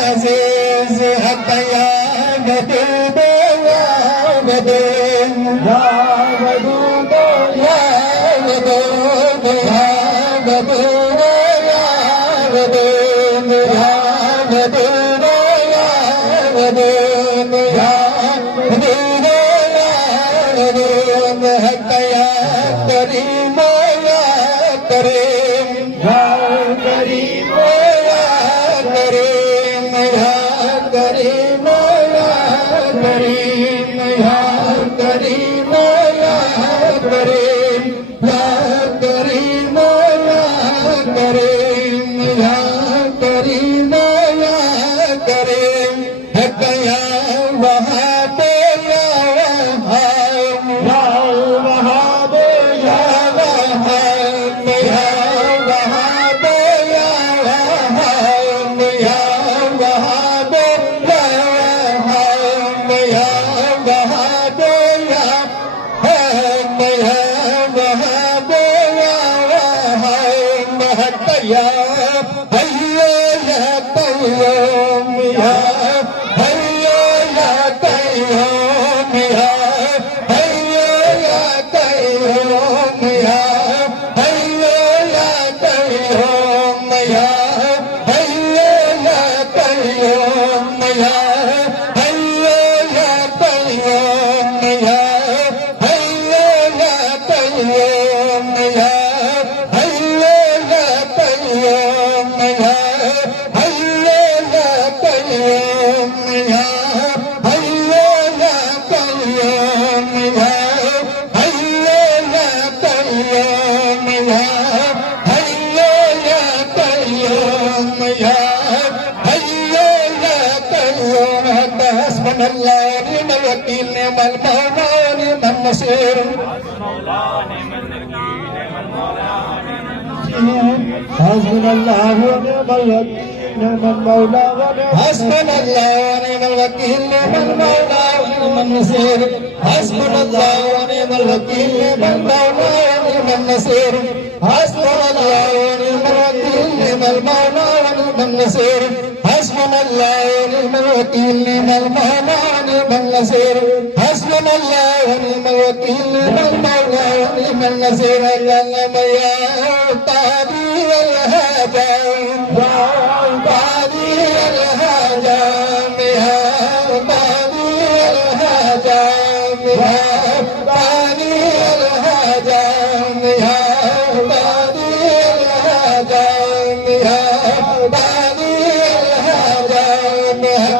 عزيز حتى يا ودود يا ودود يا ودود يا ودود يا ودود يا ودود يا ودود يا ودود يا ودود يا ودود حتى يا كريم يا كريم يا كريم يا كريم يا كريم يا كريم يا كريم يا كريم يا كريم يا كريم يا كريم يا كريم حق يا وهاب يا وهاب يا وهاب يا وهاب يا وهاب يا وهاب يا وهاب يا وهاب يا وهاب يا وهاب يا وهاب يا وهاب حتى يا هيا يا قيوم يا هيا يا قيوم يا هيا يا قيوم يا هيا يا قيوم يا هيا يا قيوم يا هيا يا قيوم يا هيا يا قيوم يا هيا يا قيوم يا هيا يا قيوم يا هيا يا قيوم يا هيا يا قيوم يا هيا يا قيوم يا هيا يا قيوم حسبنا الله ونعم الوكيل نعم المولى ونعم النصير حسبنا الله ونعم الوكيل نعم المولى ونعم حسبنا الله ونعم الوكيل نعم المولى ونعم النصير حسبنا الله ونعم الوكيل نعم المولى ونعم النصير حسبنا الله ونعم الوكيل نعم المولى ونعم النصير حسبنا الله ونعم الوكيل نعم المولى ونعم النصير حسبنا الله ونعم الوكيل نعم المولى ونعم النصير اللهم يا قاضي الهجم يا قاضي الهجم يا قاضي الهجم يا قاضي الهجم يا قاضي الهجم يا قاضي الهجم يا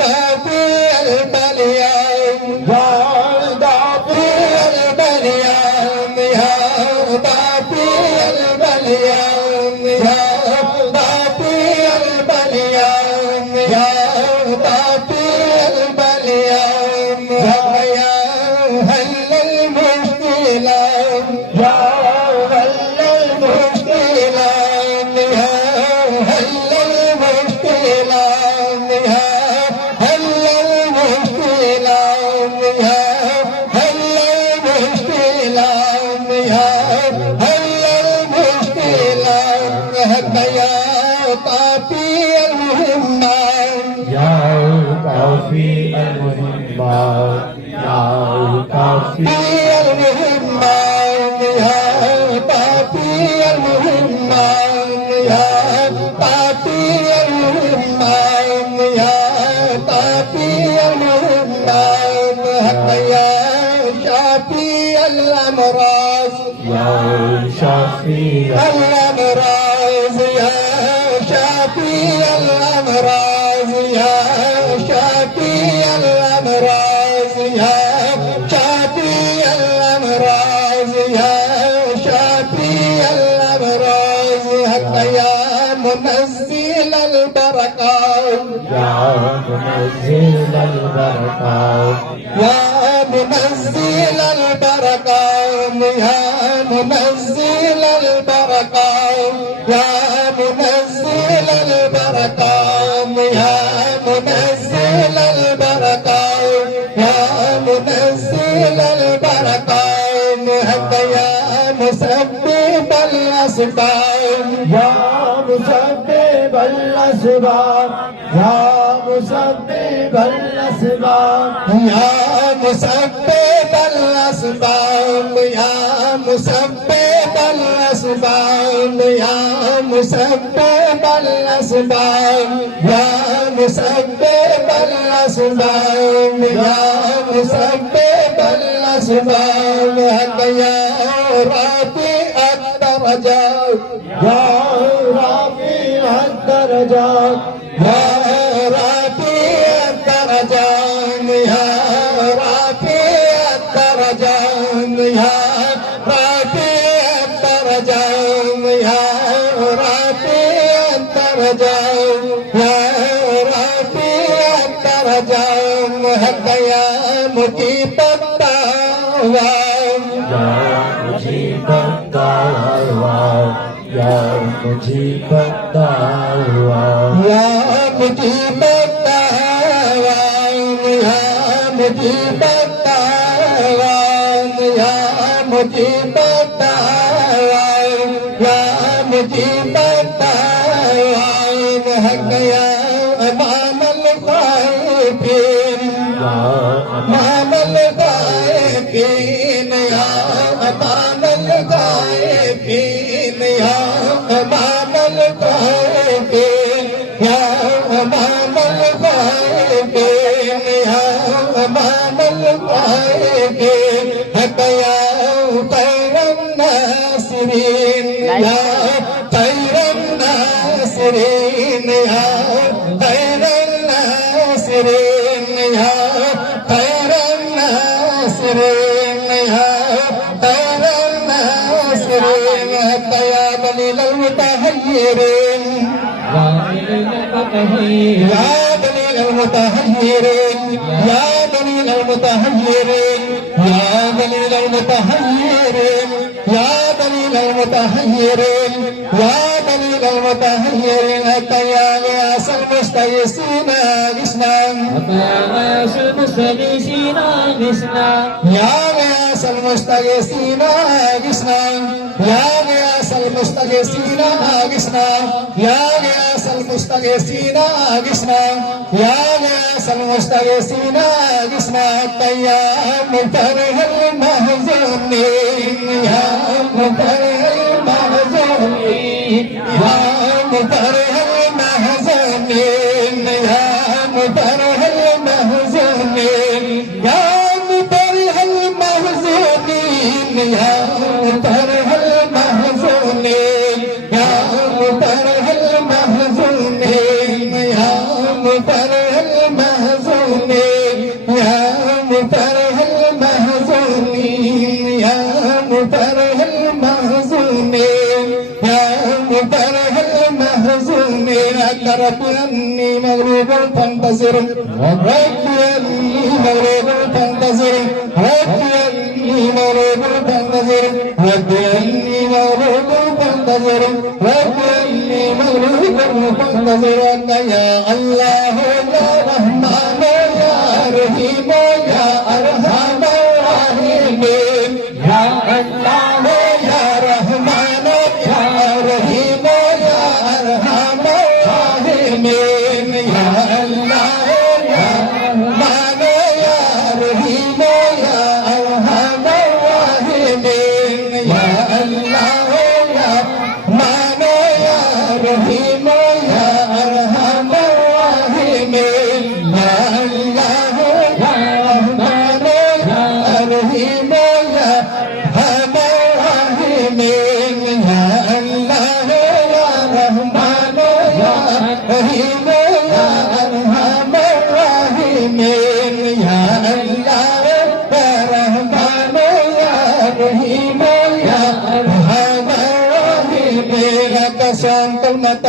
قاضي البليان يا قاضي البليان يا قاضي البليان يا قاضي البليان يا قاضي البليان يا هل المشكلات يا هل المشكلات يا هل المشكلات يا هل المشكلات يا هل المشكلات يا هل المشكلات هب يا طافي المهمات يا كافي المهمات يا كافي المهمات يا طافي المهمات يا طافي المهمات يا طافي المهمات هب يا شافي الأمراض يا شافي الأمراض يا شافي الأمراض يا شافي الأمراض يا شافي الأمراض يا شافي الأمراض حتى يا منزل البركات يا منزل البركات يا منزل البركات يا منزل البركات يا منزل البركات يا منزل البركات يا منزل البركات حتى يا مسبب الأسباب يا مسبب الأسباب الأسباب يا مسبب الأسباب يا مسبب الأسباب يا مسبب الأسباب يا مسبب الأسباب يا مسبب الأسباب يا مسبب الأسباب يا رافع الدرجات يا رافع الدرجات يا رافع الدرجات يا رافع الدرجات يا رافع الدرجات يا رافع الدرجات يا رافع الدرجات يا مجيب الدعوات يا مجيب الدعوات يا مجيب الدعوات يا مجيب الدعوات يا مجيب الدعوات يا مجيب الدعوات يا مجيب الدعوات يا أمام الخائفين أمام الخائفين يا أمام الخائفين يا أمام الخائفين يا أمام الخائفين يا أمام الخائفين حتى يا خير الناصرين يا خير الناصرين يا خير الناصرين يا خير الناصرين يا خير الناصرين حتى يا دليل المتحيرين يا دليل المتحيرين يا دليل المتحيرين يا دليل المتحيرين يا دليل المتحيرين يا دليل المتحيرين حتى يا غياث المستغيثين غثنا يا غياث المستغيثين غثنا يا غياث المستغيثين غثنا يا غياث المستغيثين غثنا يا غياث المستغيثين غثنا يا غياث المستغيثين غثنا يا مفرح المحزونين يا مفرح المحزونين يا مفرح المحزونين يا مفرح المحزونين يا مفرح المحزونين يا مفرح المحزونين يا مفرح المحزونين يا مفرح المحزونين يا مفرح المحزونين يا مفرح المحزونين يا مفرح المحزونين اعترف اني مغلوب فانتصر ربي اني مغلوب فانتصر ربي اني مغلوب فانتصر ربي اني مغلوب فانتصر ربي اني مغلوب فانتصر يا الله يا رحمن يا رحيم يا ارحم الراحمين يا الله يا رحمن يا رحيم يا ارحم الراحمين يا الله يا رحمن يا رحيم يا ارحم الراحمين يا الله يا رحمن يا رحيم يا ارحم الراحمين يا الله يا رحمن يا رحيم يا ارحم الراحمين يا الله يا رحمن يا رحيم يا ارحم الراحمين يا الله يا رحمن يا رحيم يا ارحم الراحمين لك صوم كلمة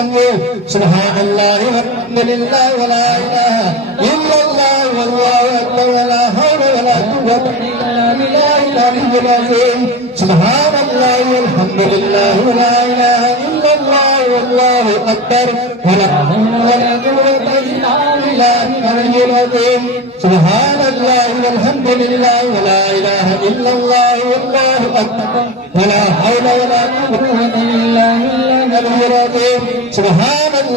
سبحان الله والحمد لله ولا اله الا الله والله اكبر ولا حول ولا قوة الا بالله العلي العظيم سبحان الله والحمد لله ولا اله الا الله والله اكبر ولا حول ولا قوة الا بالله العلي العظيم سبحان الله والحمد لله ولا اله الا الله والله اكبر ولا حول ولا قوة الا بالله العلي العظيم سبحان الله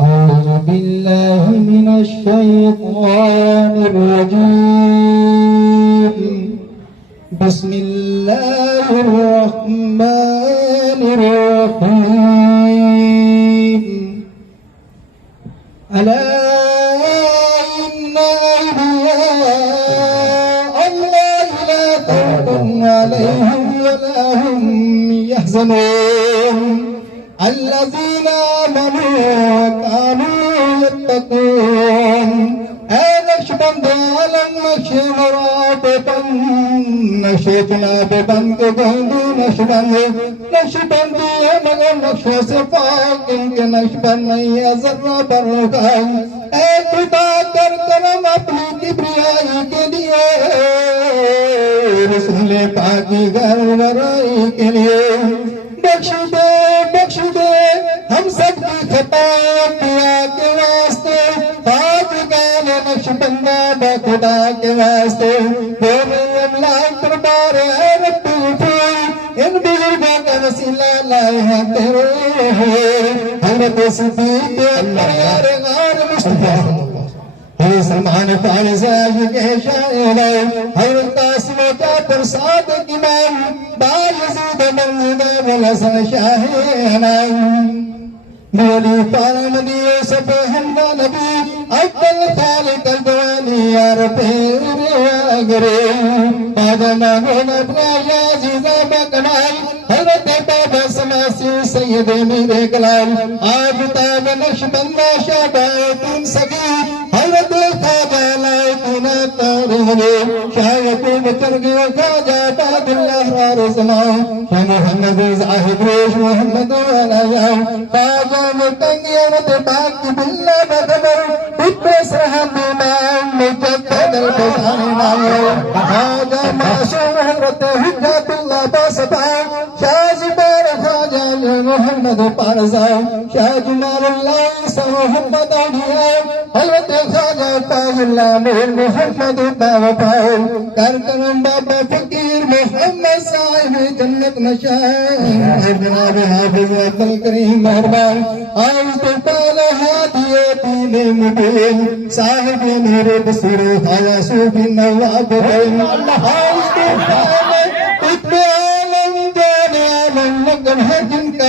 أعوذ بالله من الشيطان الرجيم بسم الله الرحمن الرحيم ألا إن أولياء الله لا خوف عليهم ولا هم يحزنون الذين آمنوا وكانوا يتقون نشبند عالم نشي مرابطا نشيتنا ببند قلبي نشبند مگر نقش صفاق انك نشبند يا ذرہ برقائی اے خدا کر کرم اپنی کبریائی کے لیے رسول پاک کی گھر برائی کے لیے بخش دے ہم سب کی خطا پیا کے واسطے پاک گال نقشبندہ بخدا کے واسطے میرے املاک دربار ہے ربی پھول ان بزرگوں کا وسیلہ لائے ہیں تیرے ہوئے حضرت صدیق اکبر یار غار مصطفیٰ حضرت سلمان فارس عاشق شاعر حضرت قاسم جعفر صادق امام بايزيد مرزبہ والحسن شاہ حنان مولی فارمدی یوسف حمدہ نبی افضل خالق الجوانی یار پیر اگرے بادنا ہونا بنایا عزیزہ بکنال حضرت بابا سماسی سید میرے کلال آج تاب نقشبندہ شہبائے تم سگی حضرت خواجہ لائے تینا تاریخ شاید بچرگی خواجہ باد اللہ رار زمان شاہ محمد زاہد روش محمد علیہ خواجہ مکنگیانت باقی باللہ بخبر اتنے سرحب امام مجدد البزانی نائے خواجہ معصوم حضرت حجت اللہ باسطہ شاہ زبار خواجہ محمد پارزا شاہ جمال اللہ سا محمد آڈیا حضرت خواجہ تاج اللہ میر محمد باوپاؤ کر کرم بابا فقیر محمد صاحب جنت نشان جناب حافظ عبدال کریم مہربان آئیز پال ہاتھی دین مبین صاحب میرے بصیر خواجہ صوفی نواب بین آئیز پال اتنے عالم جان عالم لگن ہے جن کا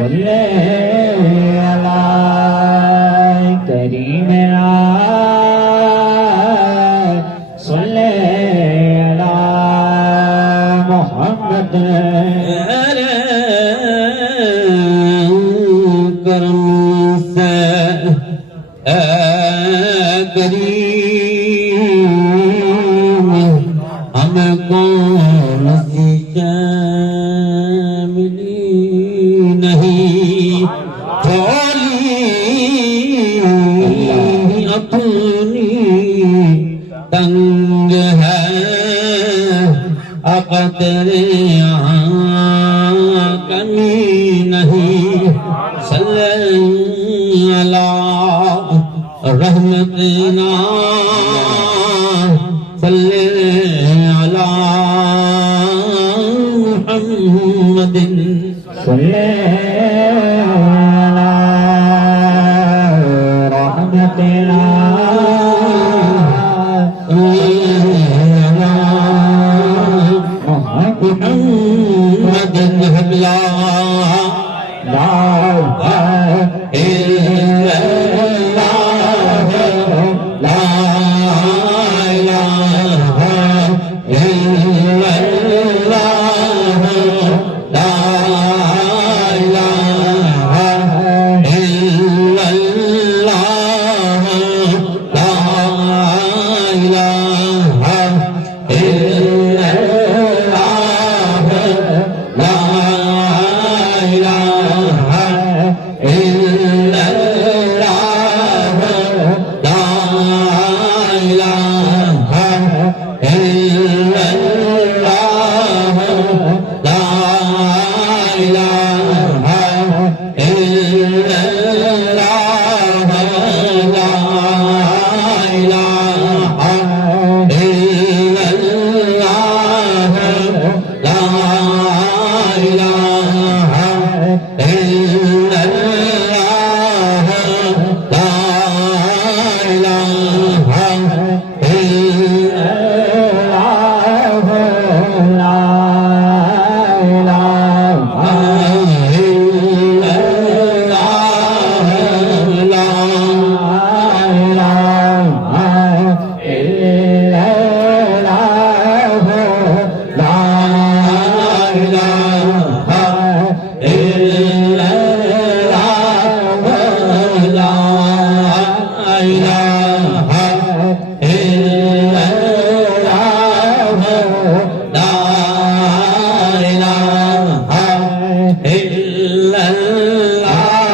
صلي على كريم صلي على محمد کرم سے کریم ہم کو نتیجہ ملی نہیں جھولی اپنی تنگ ہے اقدر یہاں کمی نہیں صلی اللہ رحمتنا صلی اللہ محمد صلی اللہ رحمتنا محمد حبلا لا إله إلا الله لا إله إلا الله لا إله إلا الله لا إله إلا الله لا إله إلا الله لا إله إلا الله لا إله إلا الله لا إله إلا الله لا إله إلا الله لا إله إلا الله لا إله إلا الله لا إله إلا الله لا إله إلا الله لا إله إلا الله لا إله إلا الله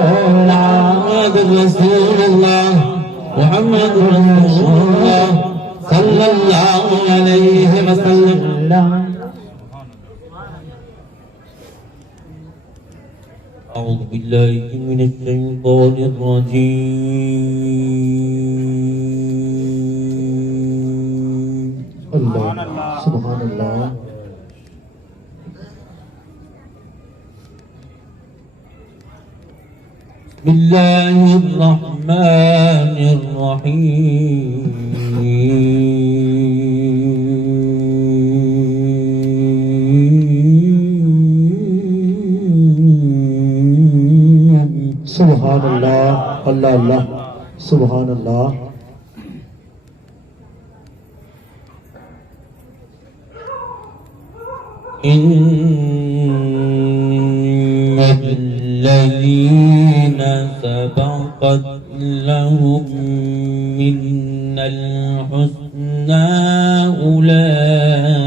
محمد رسول الله محمد رسول الله صلى الله عليه وسلم أعوذ بالله من الشيطان الرجيم Allah, Subhanallah. بسم الله الرحمن الرحيم Subhanallah, Allah, Allah, Subhanallah. إن الذين سبقت لهم منا الحسنى أولئك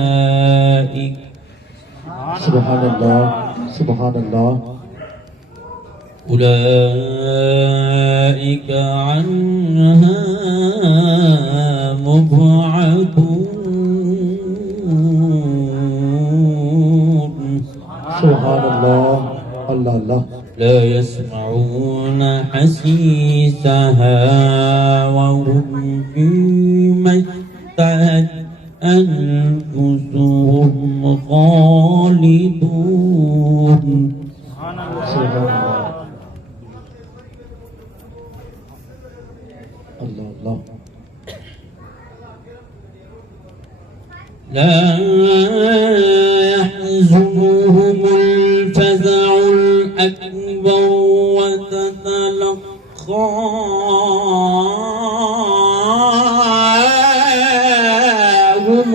Subhanallah, Subhanallah. أولئك عنها مبعدون Subhanallah, Allah, Allah. لا يسمعون حسيسها وهم فيما اشتهت أنفسهم خالدون Subhanallah. Allah, Allah. لا يحزنهم الفزع أكبر وتتلقاهم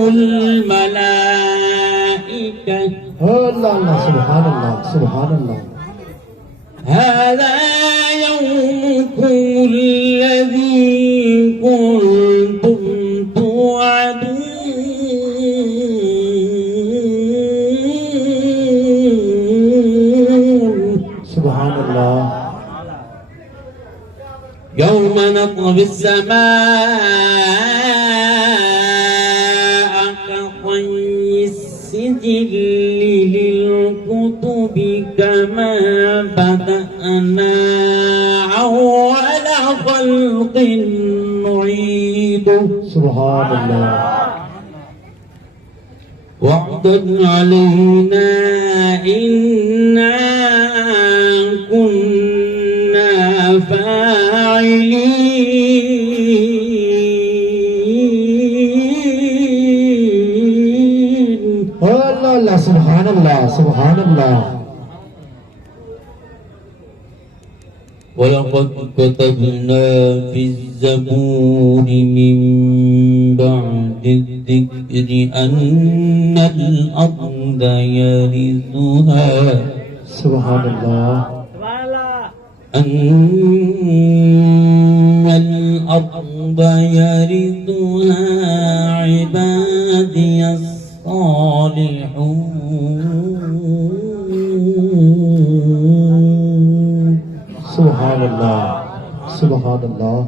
الملائكة الله الله سبحان الله سبحان الله. هذا يومكم الذي كنتم توعدون. سبحان الله. يوم نطوي السماء كطي السجل للكتب كما بدأنا أول خلق نعيده. سبحان الله. وعدا علينا إنا كنا فاعلين. الله الله سبحان الله سبحان الله. ولقد كتبنا في الزبور من بعد الذكر أن الأرض يرثها سبحان الله. أن الأرض يرثها عبادي الصالحون. سبحان الله سبحان الله.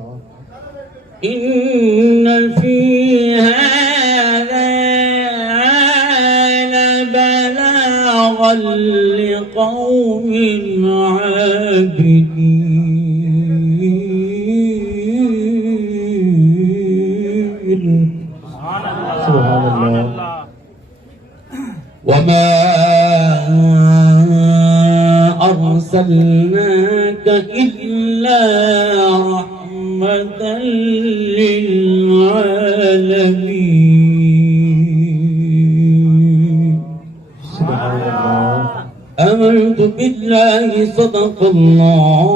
إن في هذا لبلاغا لقوم عابدين. سبحان الله. وما أرسلناك إلا رحمة للعالمين. سبحان الله. آمنت بالله صدق الله